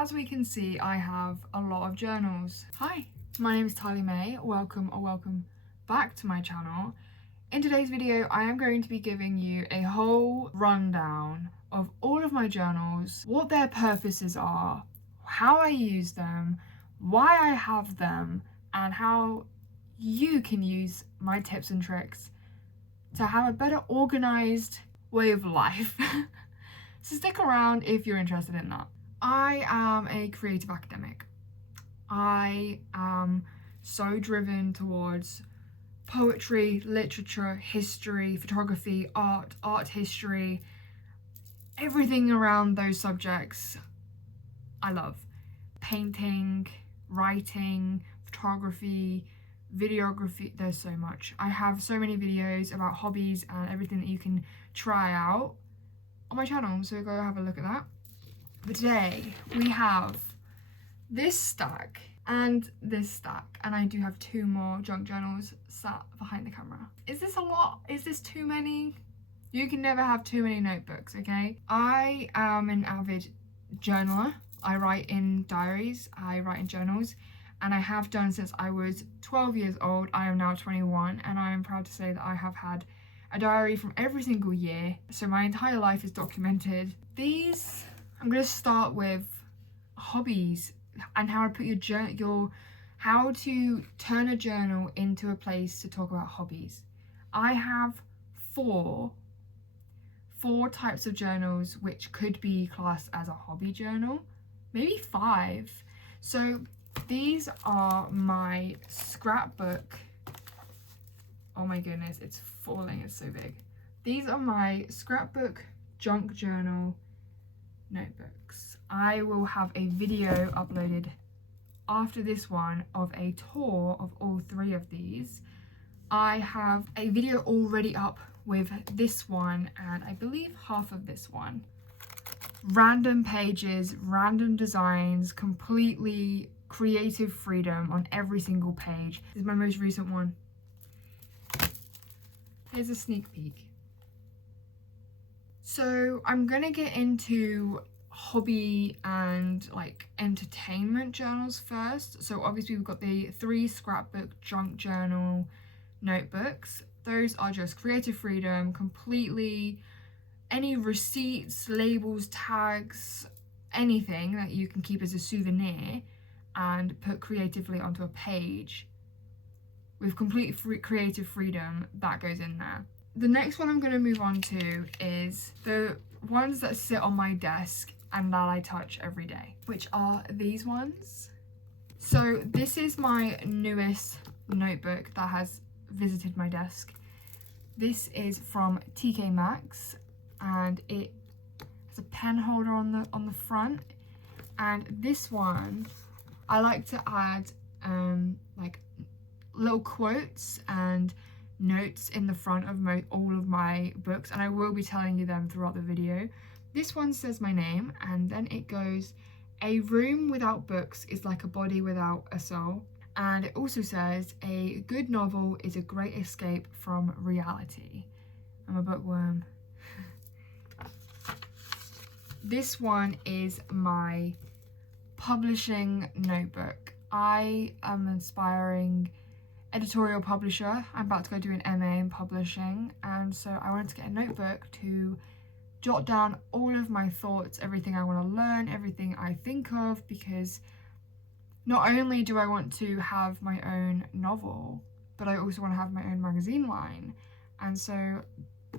as we can see, I have a lot of journals. Hi, my name is Tali-Mae. Welcome back to my channel. In today's video, I am going to be giving you a whole rundown of all of my journals, what their purposes are, how I use them, why I have them, and how you can use my tips and tricks to have a better organized way of life. So stick around if you're interested in that. I am a creative academic. I am so driven towards poetry, literature, history, photography, art history, everything around those subjects I love. Painting, writing, photography, videography, there's so much. I have so many videos about hobbies and everything that you can try out on my channel, so go have a look at that. But today we have this stack and this stack, and I do have two more junk journals sat behind the camera. Is this a lot? Is this too many? You can never have too many notebooks, okay? I am an avid journaler. I write in diaries, I write in journals, and I have done since I was 12 years old. I am now 21, and I am proud to say that I have had a diary from every single year, so my entire life is documented. I'm going to start with hobbies and how I put how to turn a journal into a place to talk about hobbies. I have four types of journals which could be classed as a hobby journal, maybe 5. So these are my scrapbook. Oh my goodness, it's falling, it's so big. These are my scrapbook junk journal notebooks. I will have a video uploaded after this one of a tour of all 3 of these. I have a video already up with this one and I believe half of this one. Random pages, random designs, completely creative freedom on every single page. This is my most recent one. Here's a sneak peek. So I'm gonna get into hobby and like entertainment journals first. So obviously we've got the 3 scrapbook junk journal notebooks. Those are just creative freedom, completely any receipts, labels, tags, anything that you can keep as a souvenir and put creatively onto a page with complete creative freedom that goes in there. The next one I'm going to move on to is the ones that sit on my desk and that I touch every day, which are these ones. So this is my newest notebook that has visited my desk. This is from TK Maxx and it has a pen holder on the front, and this one I like to add like little quotes and notes in the front of all of my books, and I will be telling you them throughout the video. This one says my name, and then it goes, "A room without books is like a body without a soul." And it also says, "A good novel is a great escape from reality." I'm a bookworm. This one is my publishing notebook. I am an aspiring editorial publisher. I'm about to go do an MA in publishing, and so I wanted to get a notebook to jot down all of my thoughts, everything I want to learn, everything I think of, because not only do I want to have my own novel, but I also want to have my own magazine line, and so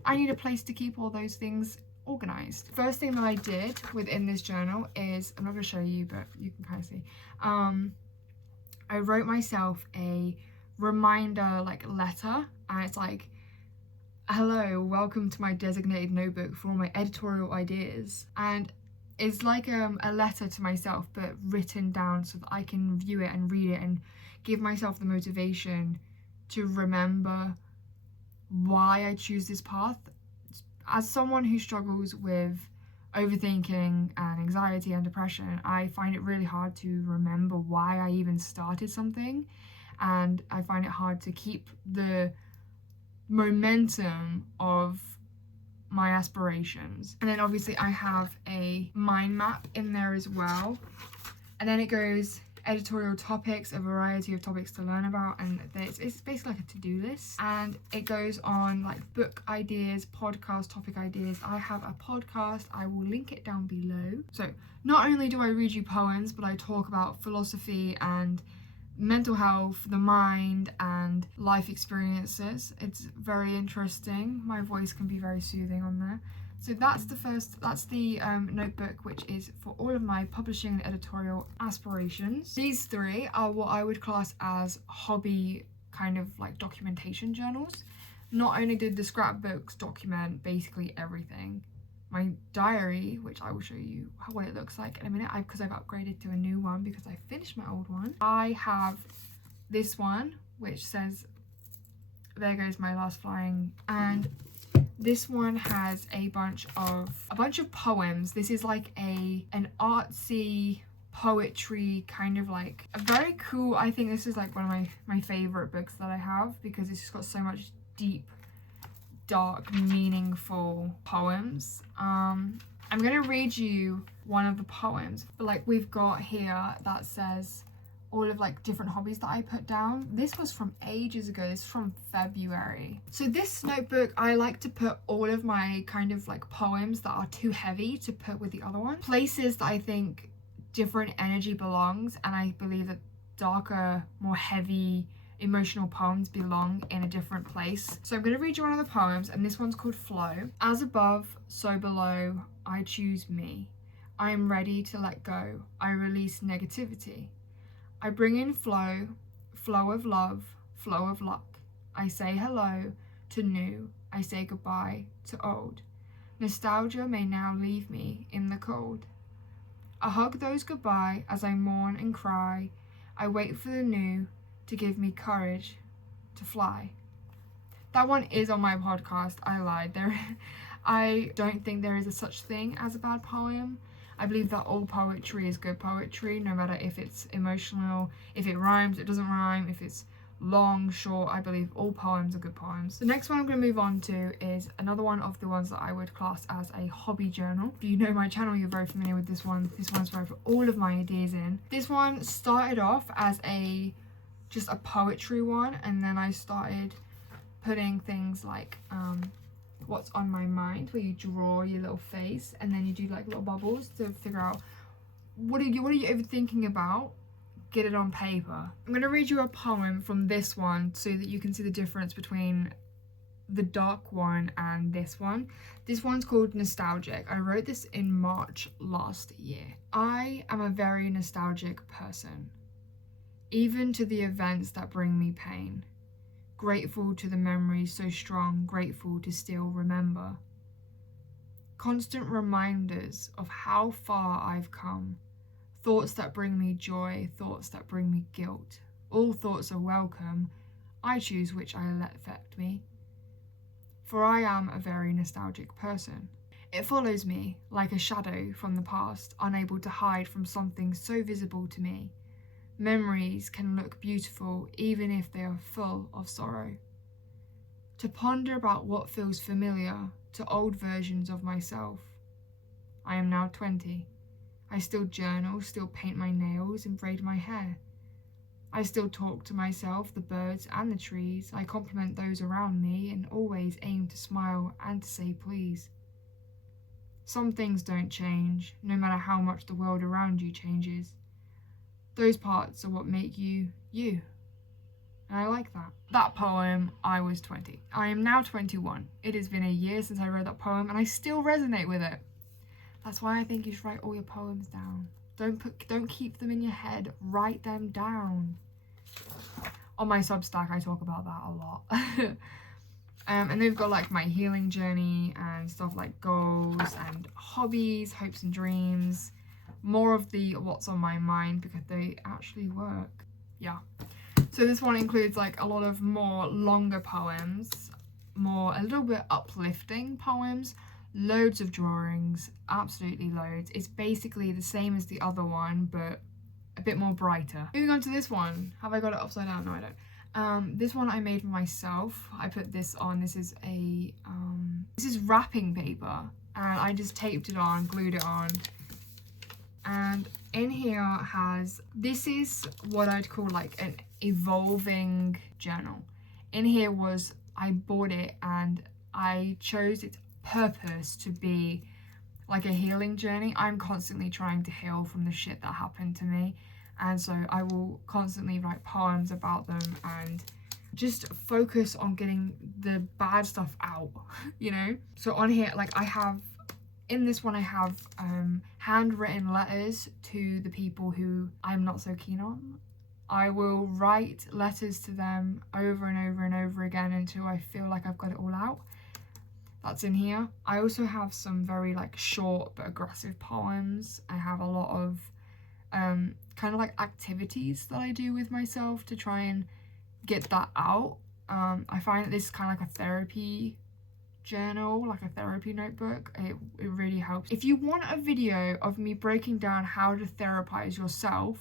I need a place to keep all those things organized. First thing that I did within this journal is, I'm not going to show you, but you can kind of see, I wrote myself a reminder like letter, and it's like, "Hello, welcome to my designated notebook for all my editorial ideas," and it's like a letter to myself but written down so that I can view it and read it and give myself the motivation to remember why I choose this path. As someone who struggles with overthinking and anxiety and depression, I find it really hard to remember why I even started something, and I find it hard to keep the momentum of my aspirations. And then obviously I have a mind map in there as well. And then it goes editorial topics, a variety of topics to learn about, and it's basically like a to-do list. And it goes on like book ideas, podcast topic ideas. I have a podcast, I will link it down below. So not only do I read you poems, but I talk about philosophy and mental health, the mind, and life experiences. It's very interesting. My voice can be very soothing on there. So that's the notebook, which is for all of my publishing and editorial aspirations. These three are what I would class as hobby kind of like documentation journals. Not only did the scrapbooks document basically everything, my diary, which I will show you what it looks like in a minute, because I've upgraded to a new one because I finished my old one. I have this one which says, "There goes my last flying," and this one has a bunch of poems. This is like an artsy poetry kind of like a very cool. I think this is like one of my favorite books that I have, because it's just got so much deep, dark, meaningful poems. I'm gonna read you one of the poems, but like we've got here that says all of like different hobbies that I put down. This was from ages ago. This is from February. So this notebook, I like to put all of my kind of like poems that are too heavy to put with the other one, places that I think different energy belongs, and I believe that darker, more heavy emotional poems belong in a different place. So I'm going to read you one of the poems, and this one's called Flow. As above, so below, I choose me. I am ready to let go. I release negativity. I bring in flow, flow of love, flow of luck. I say hello to new. I say goodbye to old. Nostalgia may now leave me in the cold. I hug those goodbye as I mourn and cry. I wait for the new to give me courage to fly. That one is on my podcast. I lied. I don't think there is a such thing as a bad poem. I believe that all poetry is good poetry, no matter if it's emotional, if it rhymes, it doesn't rhyme, if it's long, short. I believe all poems are good poems. The next one I'm going to move on to is another one of the ones that I would class as a hobby journal. If you know my channel, you're very familiar with this one. This one's where I put all of my ideas in. This one started off as just a poetry one, and then I started putting things like what's on my mind, where you draw your little face and then you do like little bubbles to figure out what are you ever thinking about. Get it on paper. I'm going to read you a poem from this one so that you can see the difference between the dark one and this one. This one's called Nostalgic. I wrote this in March last year. I am a very nostalgic person, even to the events that bring me pain. Grateful to the memories so strong, grateful to still remember. Constant reminders of how far I've come. Thoughts that bring me joy, thoughts that bring me guilt. All thoughts are welcome. I choose which I let affect me. For I am a very nostalgic person. It follows me like a shadow from the past, unable to hide from something so visible to me. Memories can look beautiful even if they are full of sorrow. To ponder about what feels familiar to old versions of myself. I am now 20. I still journal, still paint my nails and braid my hair. I still talk to myself, the birds and the trees. I compliment those around me and always aim to smile and to say please. Some things don't change, no matter how much the world around you changes. Those parts are what make you, you. And I like that. That poem, I was 20. I am now 21. It has been a year since I read that poem and I still resonate with it. That's why I think you should write all your poems down. Don't keep them in your head, write them down. On my Substack, I talk about that a lot. And they've got like my healing journey and stuff like goals and hobbies, hopes and dreams. More of the what's on my mind because they actually work. Yeah. So this one includes like a lot of more longer poems, a little bit uplifting poems, loads of drawings, absolutely loads. It's basically the same as the other one, but a bit more brighter. Moving on to this one. Have I got it upside down? No, I don't. This one I made myself. I put this on. This is wrapping paper, and I just taped it on, glued it on. And in here this is what I'd call like an evolving journal. In here I bought it and I chose its purpose to be like a healing journey. I'm constantly trying to heal from the shit that happened to me, and so I will constantly write poems about them and just focus on getting the bad stuff out, you know? So on here, like in this one I have handwritten letters to the people who I'm not so keen on. I will write letters to them over and over and over again until I feel like I've got it all out. That's in here. I also have some very like short but aggressive poems. I have a lot of kind of like activities that I do with myself to try and get that out. I find that this is kind of like a therapy journal, like a therapy notebook. It really helps. If you want a video of me breaking down how to therapize yourself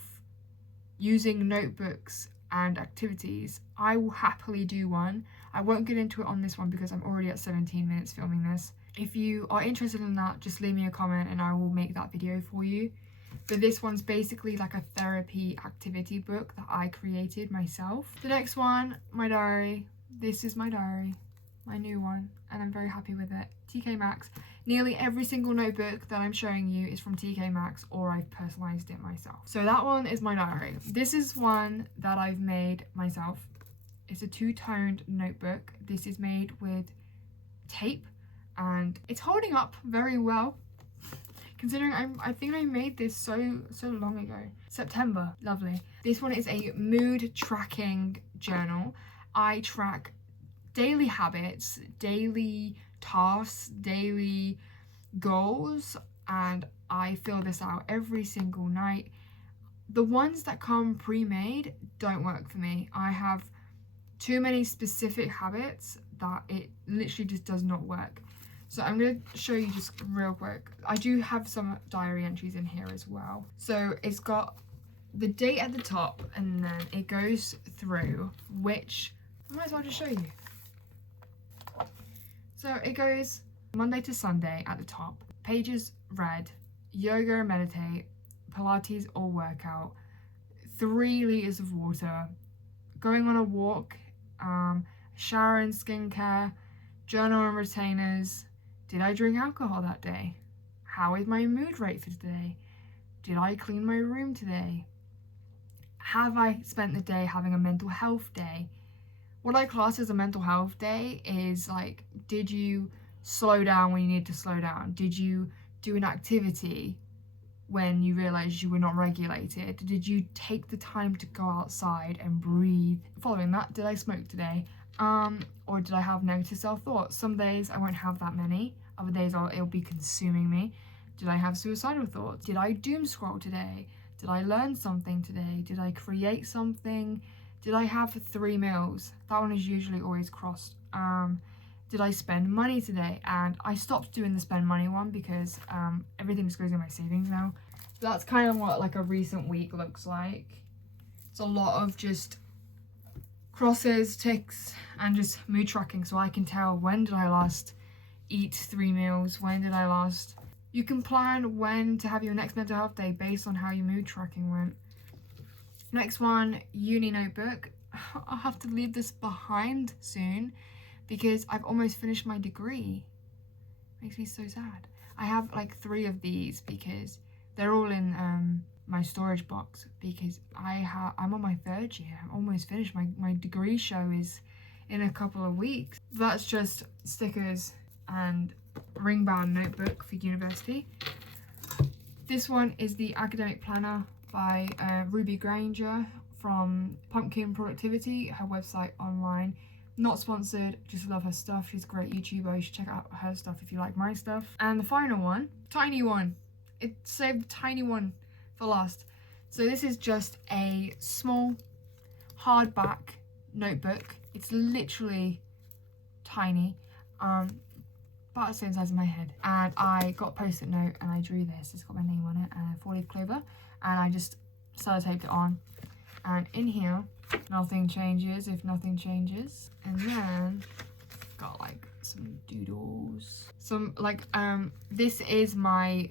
using notebooks and activities, I will happily do one. I won't get into it on this one because I'm already at 17 minutes filming this. If you are interested in that, just leave me a comment and I will make that video for you. But this one's basically like a therapy activity book that I created myself. The next one, my diary. This is my diary, my new one, and I'm very happy with it. TK Maxx. Nearly every single notebook that I'm showing you is from TK Maxx, or I've personalized it myself. So that one is my diary. This is one that I've made myself. It's a two-toned notebook. This is made with tape and it's holding up very well, considering I think I made this so long ago. September, lovely. This one is a mood tracking journal. I track daily habits, daily tasks, daily goals, and I fill this out every single night. The ones that come pre-made don't work for me. I have too many specific habits that it literally just does not work. So I'm going to show you just real quick. I do have some diary entries in here as well. So it's got the date at the top and then it goes through which, I might as well just show you. So it goes Monday to Sunday at the top. Pages read, yoga and meditate, Pilates or workout, 3 liters of water, going on a walk, shower and skincare, journal and retainers. Did I drink alcohol that day? How is my mood rate for today? Did I clean my room today? Have I spent the day having a mental health day? What I class as a mental health day is like, did you slow down when you need to slow down? Did you do an activity when you realized you were not regulated? Did you take the time to go outside and breathe? Following that, did I smoke today? Or did I have negative self-thoughts? Some days I won't have that many. Other days it'll be consuming me. Did I have suicidal thoughts? Did I doom scroll today? Did I learn something today? Did I create something? Did I have 3 meals? That one is usually always crossed. Did I spend money today? And I stopped doing the spend money one because everything just goes in my savings now. So that's kind of what like a recent week looks like. It's a lot of just crosses, ticks, and just mood tracking, so I can tell when did I last eat 3 meals, when did I last. You can plan when to have your next mental health day based on how your mood tracking went. Next one, uni notebook. I'll have to leave this behind soon because I've almost finished my degree. Makes me so sad. I have like 3 of these because they're all in my storage box because I'm on my 3rd year. I'm almost finished. My degree show is in a couple of weeks. That's just stickers and ring bound notebook for university. This one is the academic planner by Ruby Granger from Pumpkin Productivity, her website online. Not sponsored, just love her stuff. She's a great YouTuber. You should check out her stuff if you like my stuff. And the final one, tiny one. It saved the tiny one for last. So this is just a small hardback notebook. It's literally tiny, about the same size as my head. And I got a post-it note and I drew this. It's got my name on it and a 4-leaf clover, and I just sellotaped it on. And in here, nothing changes if nothing changes. And then got like some doodles. Some like, this is my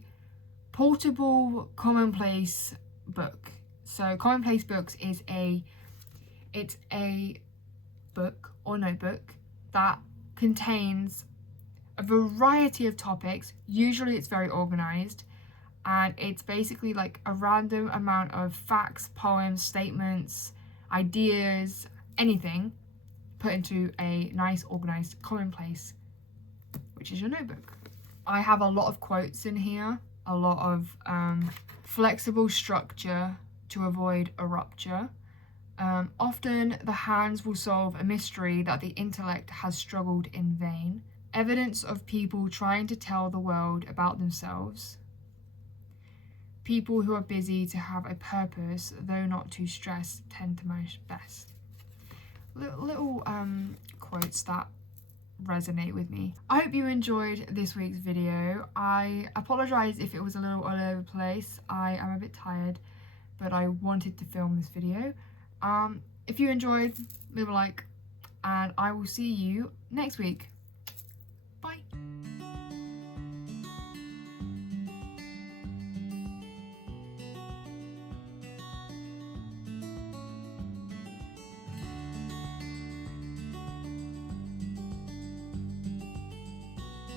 portable commonplace book. So commonplace books is it's a book or notebook that contains a variety of topics. Usually it's very organized, and it's basically like a random amount of facts, poems, statements, ideas, anything put into a nice organized commonplace, which is your notebook. I have a lot of quotes in here, a lot of flexible structure to avoid a rupture. Often the hands will solve a mystery that the intellect has struggled in vain. Evidence of people trying to tell the world about themselves. People who are busy to have a purpose, though not too stressed, tend to manage best. Little quotes that resonate with me. I hope you enjoyed this week's video. I apologise if it was a little all over the place. I am a bit tired, but I wanted to film this video. If you enjoyed, leave a like, and I will see you next week. Bye.